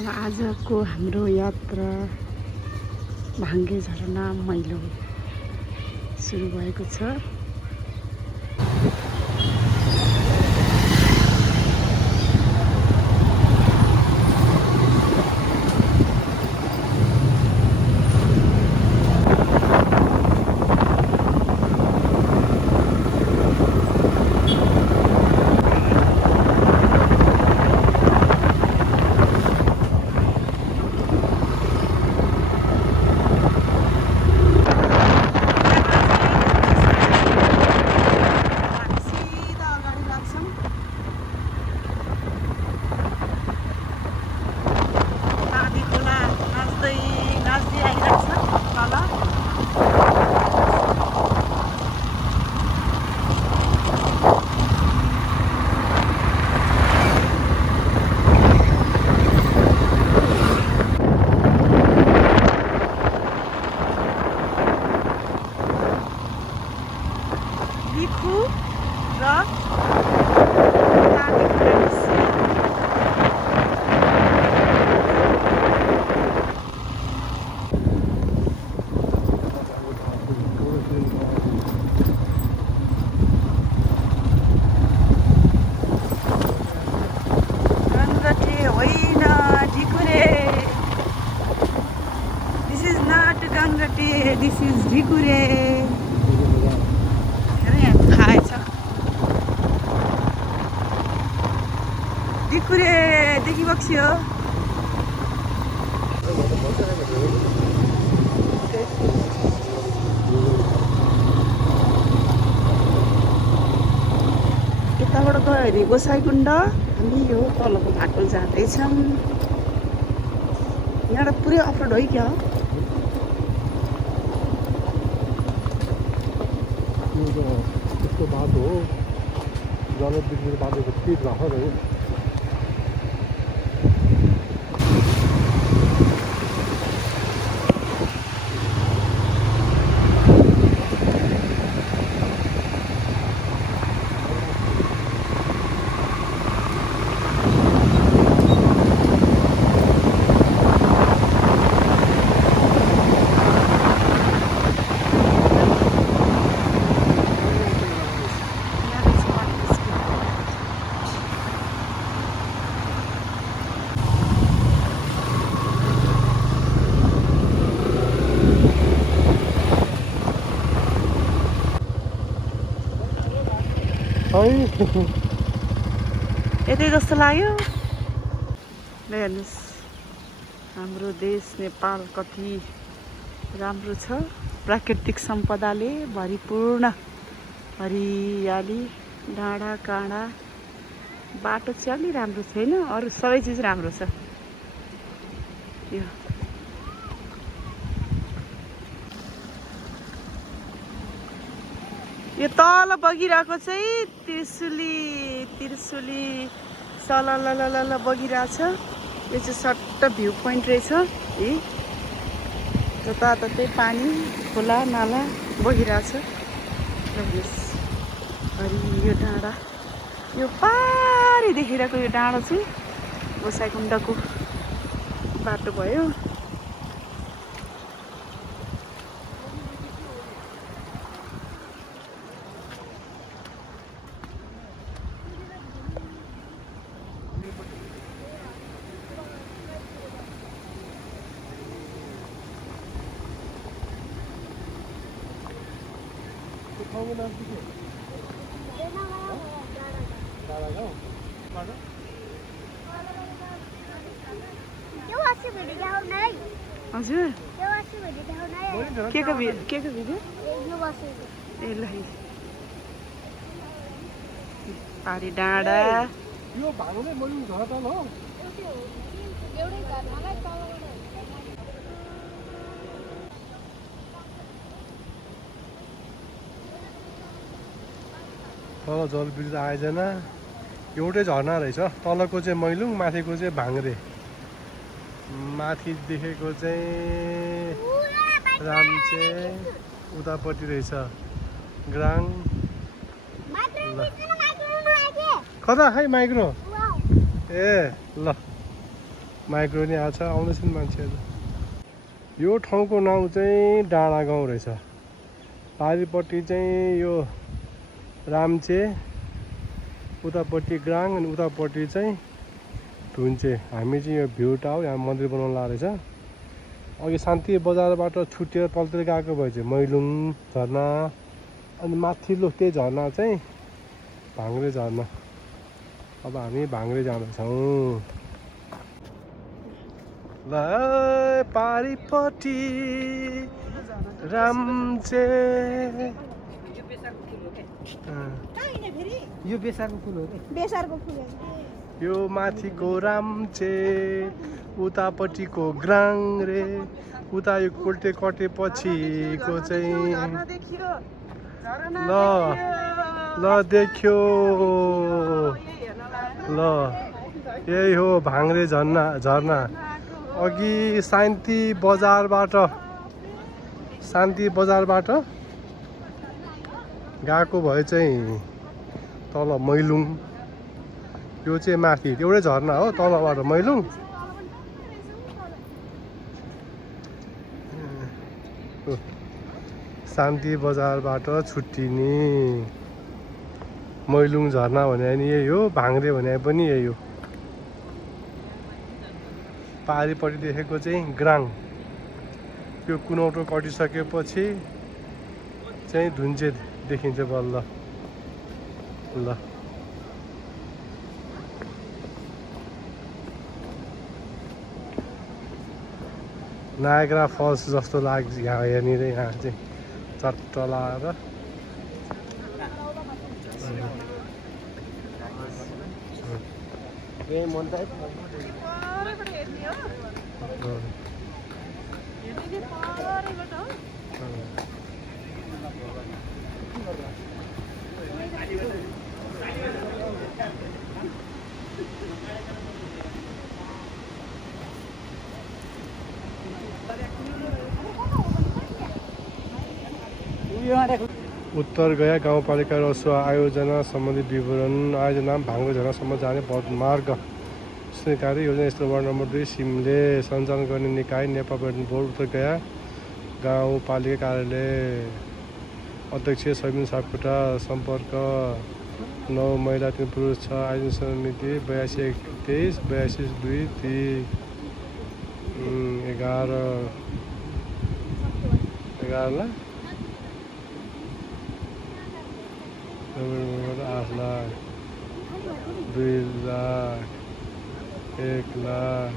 आजको हाम्रो यात्रा भाङ्गे झरना मैलोङ सुरु भएको छ। This is Dhikure. Dhikure देखिबक्स्यो यताबाट गयो भने गोसाइकुण्ड हामी यो तलको बाटो जाँदैछौँ। यहाँबाट पुरै अफरोड है क्या त्यसको बाटो हो जनकपुरको बाटोको स्पिड राख है। यतै जस्तो लाग्यो। हेर्नुहोस् हाम्रो देश नेपाल कति राम्रो छ, प्राकृतिक सम्पदाले भरिपूर्ण, हरियाली, डाँडा काँडा, बाटो चाहिँ अलि राम्रो छैन, अरू सबै चिज राम्रो छ। यो तल बगिरहेको चाहिँ त्रिशुली सलल बगिरहेछ। यो चाहिँ सट्ट भ्यू पोइन्ट रहेछ है। जताततै पानी खोला नाला बगिरहेछ। हरियो डाँडा, यो पारी देखिरहेको यो डाँडा चाहिँ गोसाइकुण्डको बाटो भयो। हजुर के को भिडियो ए ल पारी डाँडा यो भागले मैले घर त हो तल जलब्रिज आएन। एउटै झरना रहेछ। तलको चाहिँ मैलुङ, माथिको चाहिँ भाङ्रे। माथि देखेको चाहिँ राम्चे, उतापट्टि रहेछ ग्राङ। कता खै माइक्रो ए ल माइक्रो नि आएको छ, आउँदैछन् मान्छेहरू। यो ठाउँको नाउँ चाहिँ डाँडा गाउँ रहेछ। पारिपट्टि चाहिँ यो राम्चे, उतापट्टि ग्राङ, अनि उतापट्टि चाहिँ धुन्चे। हामी चाहिँ यो भ्यू टावर यहाँ मन्दिर बनाउनु लागेको रहेछ। अघि शान्ति बजारबाट छुट्टिएर तलतिर गएको भए चाहिँ मैलुङ झरना, अनि माथिल्लो त्यही झरना चाहिँ भाङ्रे झरना। अब हामी भाङ्रे जाँदैछौँ। ल पारिपट्टि राम्चे। यो बेसारको फुल हो के? बेसारको फुल हो। यो माथिको राम्चे, उतापट्टिको ग्राङ रे, उता यो कोल्टे कटेपछिको चाहिँ ल देख्यो। ल यही हो भाङ्रे झरना। अघि शान्ति बजारबाट गएको भए चाहिँ तल मैलुङ, यो चाहिँ माथि एउटै झरना हो, तलबाट मैलुङ। शान्ति बजारबाट छुट्टिने मैलुङ झरना भने नि यही हो, भाङ्रे भने पनि यही हो। पारिपट्टि देखेको चाहिँ ग्राङ। यो कुनौटो कटिसकेपछि चाहिँ धुन्चे देखिन्छ बल्ल। ल नायग्रा फल्स जस्तो लाग्छ यहाँ, यहाँनिर यहाँ चाहिँ चट्ट लाएर। उत्तर गया गाउँपालिका रसुवा आयोजना सम्बन्धी विवरण। आयोजना भाङ्रे झरनासम्म जाने मार्ग कार्य योजना स्थल वार्ड नम्बर 2 सिमले सञ्चालन गर्ने निकाय नेपाल पर्यटन बोर्ड उत्तर गया गाउँपालिका कार्यालय। अध्यक्ष सबिन सापकोटा। सम्पर्क 9 महिला 3 पुरुष 6। आयोजना समिति 82 123 82 2 3 11 8 लाख 2 लाख 1 लाख।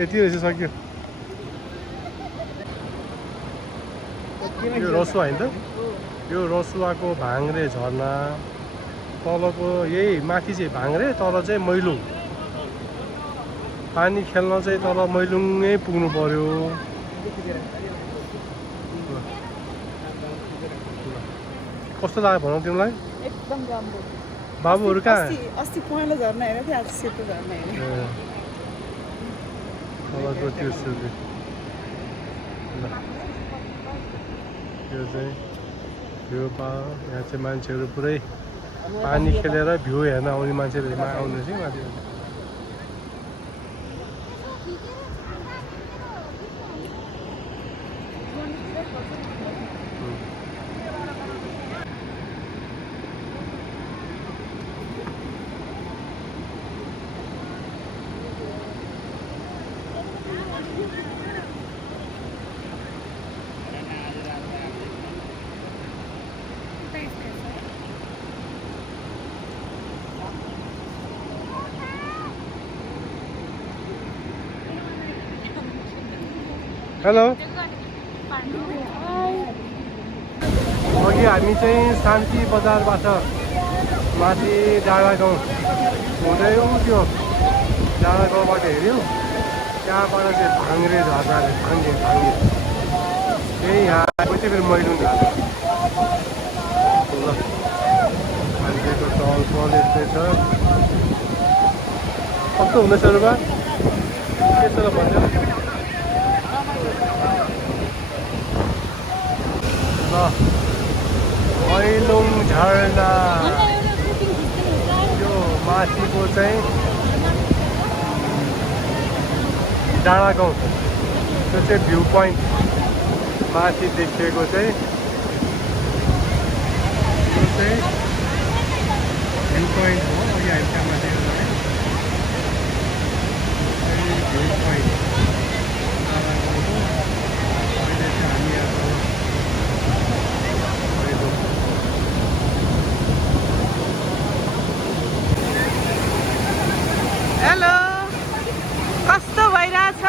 यति रहेछ, सक्यो। यो रसुवा होइन त, यो रसुवाको भाङ्रे झरना। तलको यही माथि चाहिँ भाङ्रे, तल चाहिँ मैलुङ। पानी खेल्न चाहिँ तल मैलुङै पुग्नु पर्यो। कस्तो लाग्यो भनौ तिमीलाई? एकदम राम्रो। बाबुहरू कहाँ? अस्ति पहेँलो झर्ना हेरेको थिएँ, आज सेतो झर्ना हेरेँ। तलको त्यो सुरु यो चाहिँ भ्यू पायो। यहाँ चाहिँ मान्छेहरू पुरै पानी खेलेर भ्यू हेर्न आउने मान्छेहरू आउने चाहिँ माथि। हेलो। अघि हामी चाहिँ शान्ति बजारबाट माथि डाँडा गाउँ हुँदै त्यो डाँडा गाउँबाट हेऱ्यौँ। त्यहाँबाट चाहिँ भाङ्रे झर्ना भाङ्रे त्यही यहाँ चाहिँ फेरि मैलुङ झर्ना। ल टोयलेट चाहिँ छ कस्तो हुँदैछ रुबा के छ र भन्यो ल भैलुङ झरना यो माथिको चाहिँ डाँडा गाउँ त्यो चाहिँ भ्यू पोइन्ट माथि देखिएको चाहिँ यो चाहिँ भ्यू पोइन्ट हो अघि हामी त्यहाँ माथि भ्यू पोइन्ट डाँडा गाउँको अहिले चाहिँ हामी यहाँ हेलो कस्तो भइरहेछ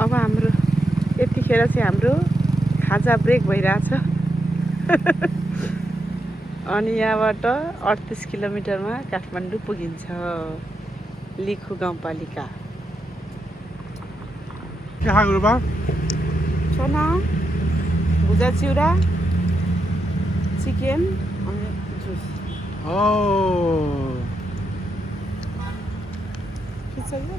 अब हाम्रो यतिखेर चाहिँ हाम्रो खाजा ब्रेक भइरहेछ अनि यहाँबाट 38 किलोमिटरमा काठमाडौँ पुगिन्छ लिखु गाउँपालिका के खाएको रुबा चना भुजा चिउरा चिकन अनि जुस ओ के चाहियो